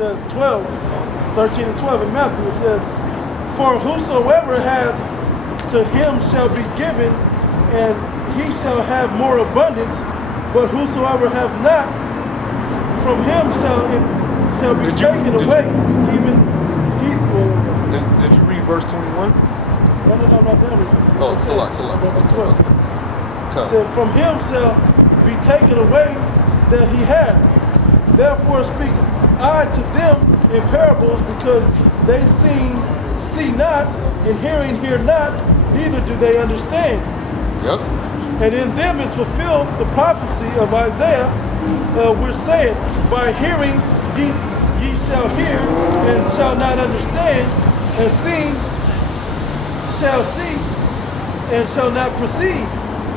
says 12, 13 and 12 in Matthew, it says, for whosoever hath, to him shall be given, and he shall have more abundance, but whosoever hath not, from him shall be taken away. Even he will. Did you read verse 21? No, I'm not done. Oh, select. It said, from him shall be taken away that he had. Therefore speak I to them in parables, because they see not, and hear not, neither do they understand. Yep. And in them is fulfilled the prophecy of Isaiah, which saith, by hearing ye shall hear, and shall not understand, and seeing shall see, and shall not perceive.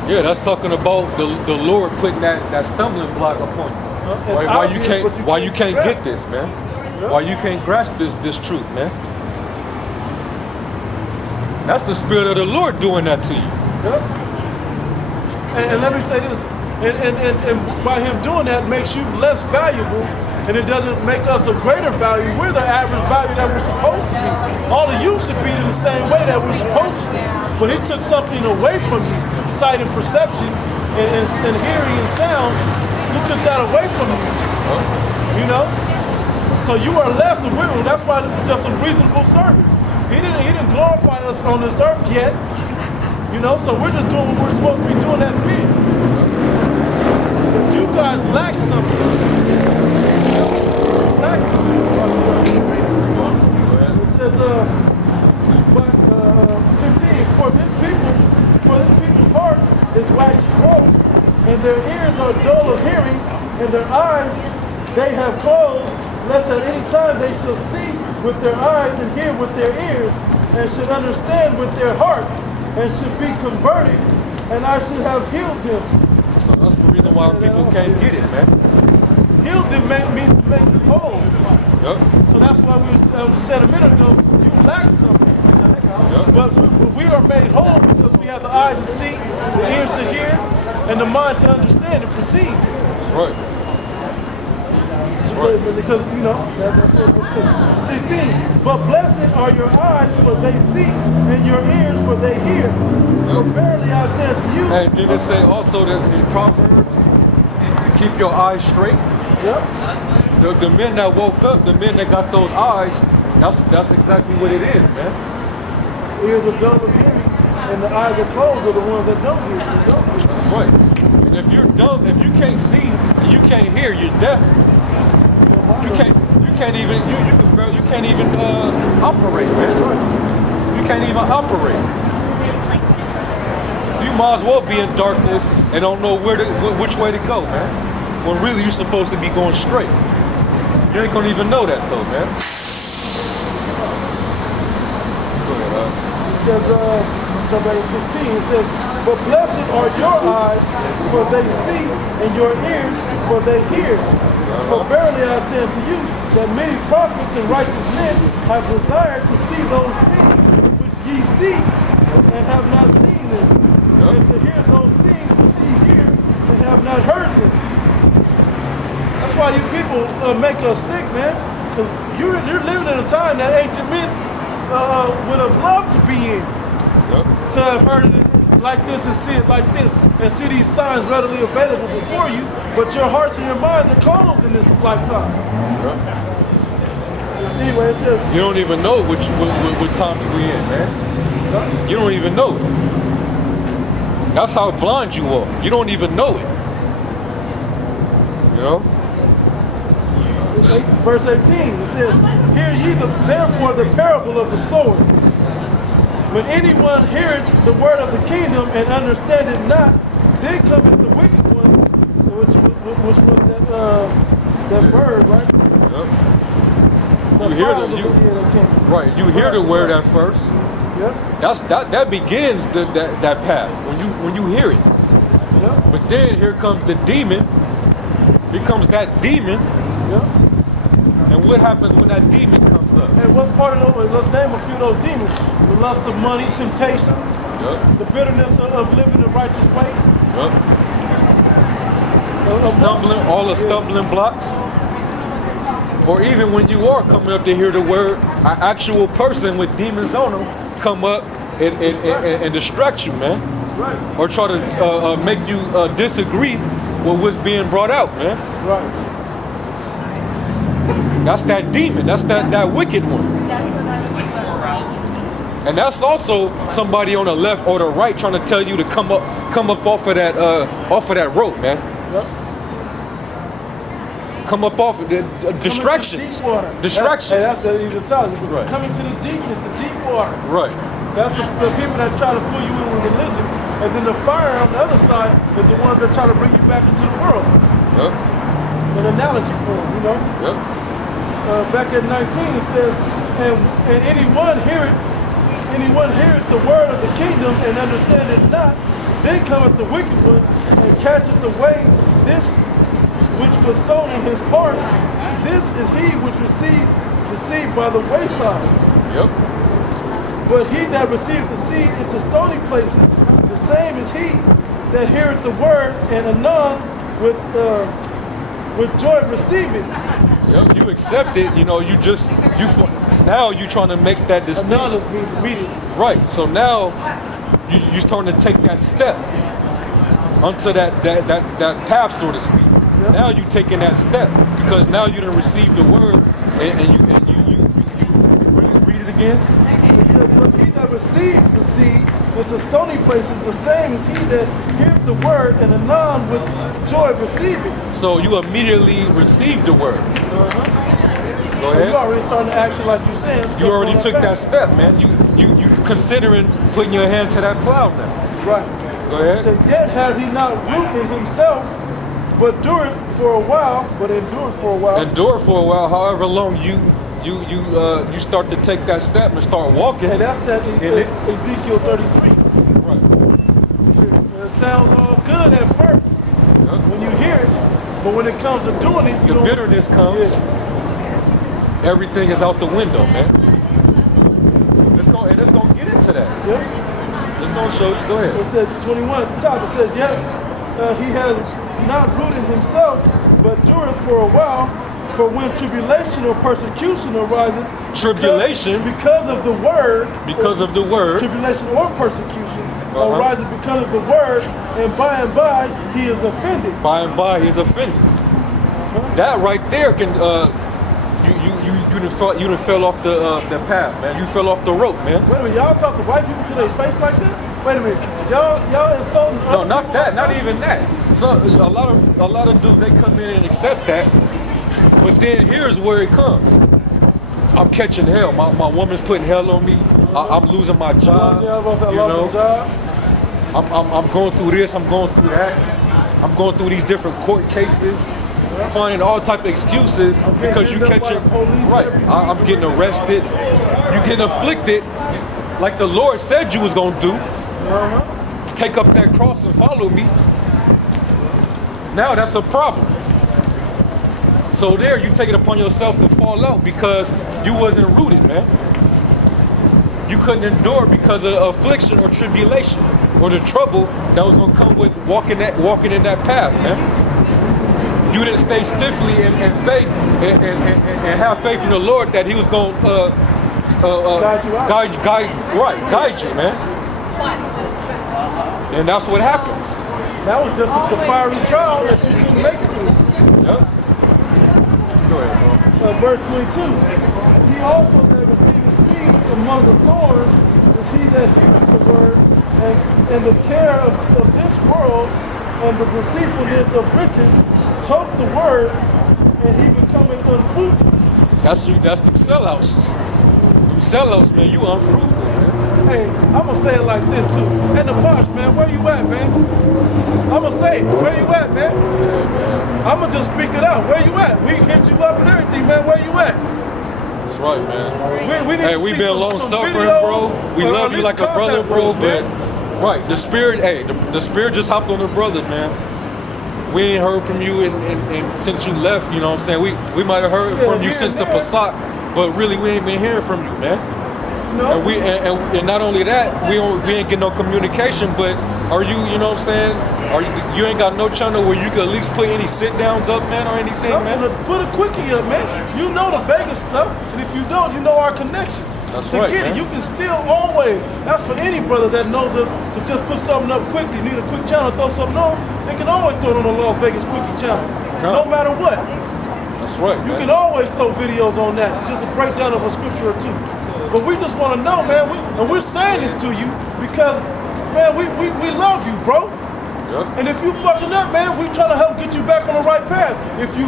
Yeah, that's talking about the Lord putting that stumbling block upon you. Why you can't get this, man? Yep. Why you can't grasp this truth, man? That's the Spirit of the Lord doing that to you. Yep. And let me say this, and by him doing that makes you less valuable, and it doesn't make us a greater value. We're the average value that we're supposed to be. All of you should be in the same way that we're supposed to be. But he took something away from you, sight and perception, and hearing and sound. He took that away from you. You know? So you are less of a, that's why this is just a reasonable service. He didn't glorify us on this earth yet. You know, so we're just doing what we're supposed to be doing as men. But you guys lack something. It says, 15, for this people's heart is waxed gross, and their ears are dull of hearing, and their eyes they have closed, lest at any time they shall see with their eyes and hear with their ears, and should understand with their heart, and should be converted, and I should have healed them. So that's the reason why people can't get it, man. Healed them means to make them whole. Yep. So that's why I just said a minute ago, you lack something. Yep. But we are made whole because we have the eyes to see, the ears to hear, and the mind to understand and perceive. That's right. That's right. Because, you know, that's it. 16. But blessed are your eyes, for they see, and your ears, for they hear. For verily I say unto you. Hey, did it say also that in Proverbs to keep your eyes straight? Yep. The men that woke up, the men that got those eyes, that's exactly what it is, man. Ears are dull of hearing, and the eyes are closed are the ones that don't hear. That's right. And if you're dumb, if you can't see and you can't hear, you're deaf. You can't even operate, man. You can't even operate. You might as well be in darkness and don't know which way to go, man. When really you're supposed to be going straight. You ain't gonna even know that though, man. Go ahead, It says, start back at 16, it says, but blessed are your eyes, for they see, and your ears, for they hear. For verily I say unto you, that many prophets and righteous men have desired to see those things which ye see, and have not seen them, and to hear those things which ye hear, and have not heard them. That's why you people make us sick, man. Because you're living in a time that ancient men would have loved to be in. To have heard it like this and see it like this, and see these signs readily available before you, but your hearts and your minds are closed in this lifetime. Anyway, it says, you don't even know what times we in, man. You don't even know it. That's how blind you are. You don't even know it. You know? Verse 18, it says, hear ye therefore the parable of the sower. When anyone heareth the word of the kingdom and understand it not, then cometh the wicked one, which was that bird, right? Right. You hear the word at first. Yep. That begins that path when you hear it. Yep. But then here comes the demon. Here comes that demon. Yep. And what happens when that demon comes up? And what part of those? Let's name a few of those demons: the lust of money, temptation, the bitterness of living the righteous way. Stumbling, all the stumbling blocks. Or even when you are coming up to hear the word, an actual person with demons on them come up and distract you, man. Right. Or try to make you disagree with what's being brought out, man. Right. That's that demon. That's that wicked one. And that's also somebody on the left or the right trying to tell you to come up off of that rope, man. Yep. Come up off of the distractions. Distractions. And that's the Egyptology. But Right. coming to the deep is the deep water. Right. That's the people that try to pull you in with religion. And then the fire on the other side is the ones that try to bring you back into the world. Yep. An analogy for them, you know? Yep. Back at 19 it says, and anyone heareth the word of the kingdom and understandeth not, then cometh the wicked one and catcheth away this which was sown in his heart. This is he which received the seed by the wayside. Yep. But he that receiveth the seed into stony places, the same is he that heareth the word and anon with joy receive it. Yep. You accept it. You know. Now you trying to make that distinction. Anon means immediately. Right. So now you starting to take that step onto that path, so to speak. Yep. Now you taking that step because now you done received the word and you read it again. It said, but he that received the seed into stony places, the same is he that heareth the word and anon with joy receive it. So you immediately received the word. Go So ahead. you already starting to action like you're saying. You already took that step, man. You considering putting your hand to that plow now. Right. Go ahead. So yet has he not root in himself, but endure for a while. Endure for a while, however long you start to take that step and start walking. And that's that In it. Ezekiel 33. Right. It sounds all good at first Yep. when you hear it, but when it comes to doing it, you The don't. bitterness comes. Yeah. Everything is out the window, man. It's gonna get into that. Yeah. It's gonna show you. Go It ahead. said 21 at the top. It says, yet he has not rooted himself, but dureth for a while. For when tribulation or persecution arises, Tribulation. because of the word, Because of the word. tribulation or persecution Uh-huh. arises because of the word, and by he is offended. By and by, he's offended. That right there can you done fell off the path, man. You fell off the rope, man. Wait a minute, y'all talk to white people to their face like that? Wait a minute, y'all insulting No, other not people that. like Not us? even that. So a lot of dudes, they come in and accept that, but then here's where it comes. I'm catching hell. My woman's putting hell on me. I'm losing my job. Yeah, I was about to say, you I know, lost my job. I'm going through this. I'm going through that. I'm going through these different court cases, finding all type of excuses because you getting catching. up by the police Right. every week. I'm getting arrested. You getting afflicted, like the Lord said you was gonna do. Take up that cross and follow me. Now that's a problem. So there, you take it upon yourself to fall out because you wasn't rooted, man. You couldn't endure because of affliction or tribulation or the trouble that was gonna come with walking in that path, man. You didn't stay stiffly in faith and have faith in the Lord that He was gonna guide you, man. And that's what happens. That was just the fiery trial that you couldn't make it through. Yep. Go ahead, bro. Verse 22. He also that received seed among the thorns is he that heareth the word, and the care of this world and the deceitfulness of riches choke the word, and he becometh unfruitful. That's them sellouts. Them sellouts, man. You unfruitful, man. Hey, I'm gonna say it like this too. Hey, the Posh, man, where you at, man? I'm gonna say it. Where you at, man? I'm gonna just speak it out. Where you at? We can hit you up and everything, man. Where you at? That's right, man. We need Hey, to we see been some long suffering, videos, bro. We or love at you least like a brother, contact bro. us, But right, the spirit, the spirit just hopped on the brother, man. We ain't heard from you and since you left, you know what I'm saying? We might have heard Yeah, from you here since and the there. Passat, but really we ain't been hearing from you, man. know? And not only that, we ain't get no communication, but are you, you know what I'm saying? You ain't got no channel where you can at least put any sit downs up, man, or anything, Something man? to put a quickie up, man. You know the Vegas stuff, and if you don't, you know our connection. That's to right, get man. it, you can still always. That's for any brother that knows us to just put something up quickly. Need a quick channel, throw something on. They can always throw it on the Las Vegas Quickie channel, no matter what. That's right, You man. can always throw videos on that, just a breakdown of a scripture or two. But we just want to know, man, and we're saying this to you because, man, we love you, bro. Yep. And if you fucking up, man, we try to help get you back on the right path. If you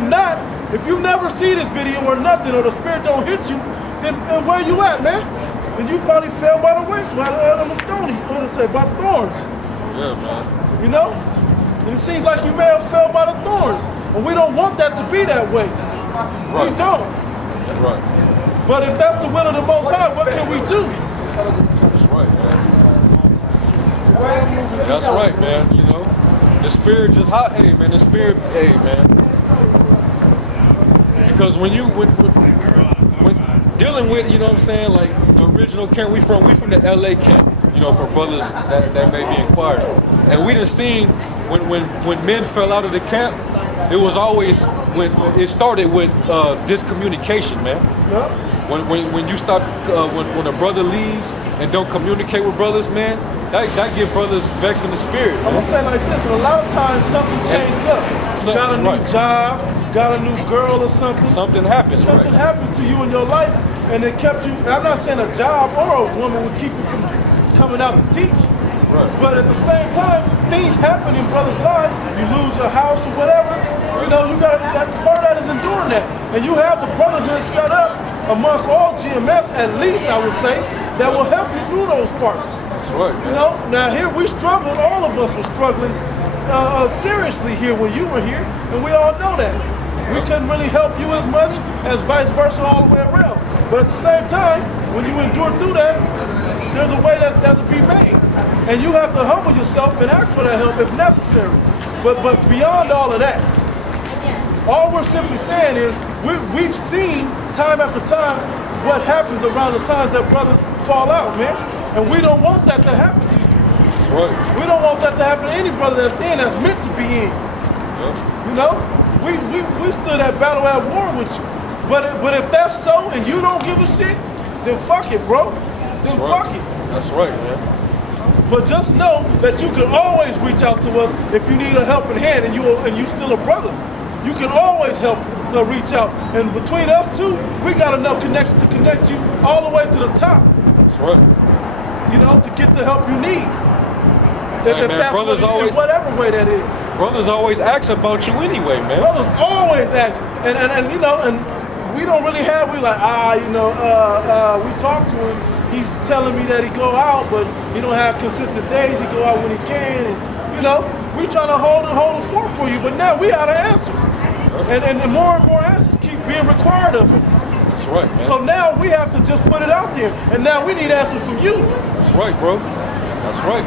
never see this video or nothing, or the spirit don't hit you, then where you at, man? And you probably fell by the way, by the stony, what to say, by thorns. Yeah, man. You know? And it seems like you may have fell by the thorns. And we don't want that to be that way. Right. We don't. Right. But if that's the will of the Most High, what can we do? That's right, man. That's right, man. You know, the spirit just hot. Hey, man, the spirit. Hey, man. Because when dealing with, you know what I'm saying, like the original camp, we from the LA camp. You know, for brothers that may be inquiring, and we done seen when men fell out of the camp, it was always when it started with discommunication, man. Yeah. When you stop, when a brother leaves and don't communicate with brothers, man, that give brothers vexed in the spirit, I'm man. gonna say like this, and a lot of times something changed up. You got a new job, got a new girl or something. Something happens, Something right? happened to you in your life, and it kept you. And I'm not saying a job or a woman would keep you from coming out to teach. Right. But at the same time, things happen in brothers' lives. You lose your house or whatever. You know, you got part of that is enduring that, and you have the brotherhood set up amongst all GMS, at least I would say, that will help you through those parts. That's right, man. You know, now here we struggled, all of us were struggling seriously here when you were here, and we all know that. We couldn't really help you as much as vice versa all the way around. But at the same time, when you endure through that, there's a way that to be made. And you have to humble yourself and ask for that help if necessary. But beyond all of that, all we're simply saying is we've seen time after time what happens around the times that brothers fall out, man. And we don't want that to happen to you. That's right. We don't want that to happen to any brother that's meant to be in. Yeah. You know? We stood at battle at war with you. But if that's so and you don't give a shit, then fuck it, bro. Then fuck it. That's right, man. But just know that you can always reach out to us if you need a helping hand and you still a brother. You can always help reach out. And between us two, we got enough connection to connect you all the way to the top. That's right. You know, to get the help you need. Hey, If man, that's brothers in always- whatever way that is. Brothers always ask about you anyway, man. Brothers always ask. And you know, and we don't really have, we like, we talk to him. He's telling me that he go out, but he don't have consistent days. He go out when he can. And, you know, we trying to hold the fort for you, but now we out of answers. And more answers keep being required of us. That's right, man. So now we have to just put it out there. And now we need answers from you. That's right, bro. That's right.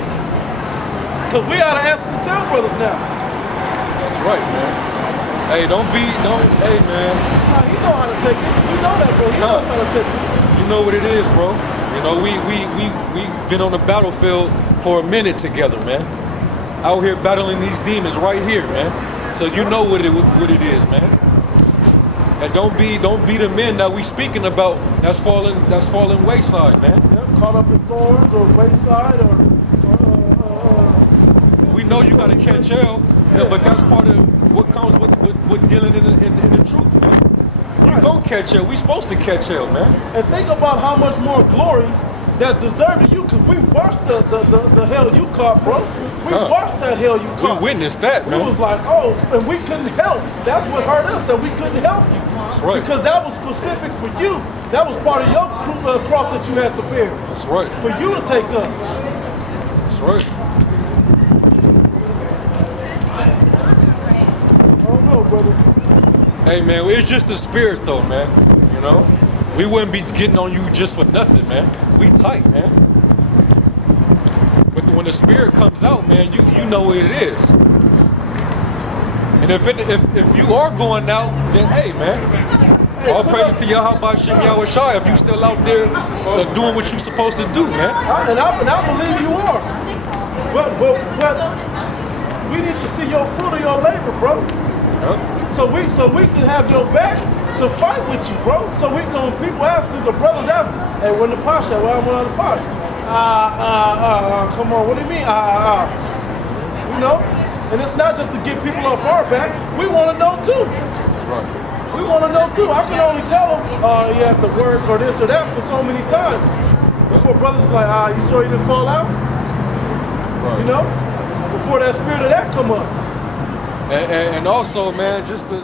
Because we out of answers to tell brothers now. That's right, man. Hey, hey, man. He know how to take it. You know that, bro. He knows how to take it. You know what it is, bro. You know, we been on the battlefield for a minute together, man. Out here battling these demons right here, man. So you know what it is, man. And don't be the men that we speaking about that's falling wayside, man. Yep, caught up in thorns or wayside or We know you gotta catch hell, but that's part of what comes with dealing in the truth, man. You gon' catch hell. We supposed to catch hell, man. And think about how much more glory that deserved to you, because we watched the hell you caught, bro. We watched that hell you caught. We witnessed that, We man. was like, oh, and we couldn't help. That's what hurt us, that we couldn't help you. That's right. Because that was specific for you. That was part of your cross that you had to bear. That's right. For you to take up. That's right. I don't know, brother. Hey, man, it's just the spirit, though, man. You know, we wouldn't be getting on you just for nothing, man. We tight, man. But when the spirit comes out, man, you know what it is. And if you are going out, then hey, man, all praise to Yahweh Shem Yahweh Shai if you still out there doing what you supposed to do, man. And I believe you are. But we need to see your fruit of your labor, bro. Yep. So we can have your back to fight with you, bro. So when people ask, because the brothers ask, hey, when the Pasha, why am I on the Pasha? Come on, what do you mean? You know? And it's not just to get people off our back. We want to know too. Right. We want to know too. I can only tell them, you have to work or this or that for so many times. Before brothers like, you sure you didn't fall out? Right. You know? Before that spirit of that come up. And also, man, just the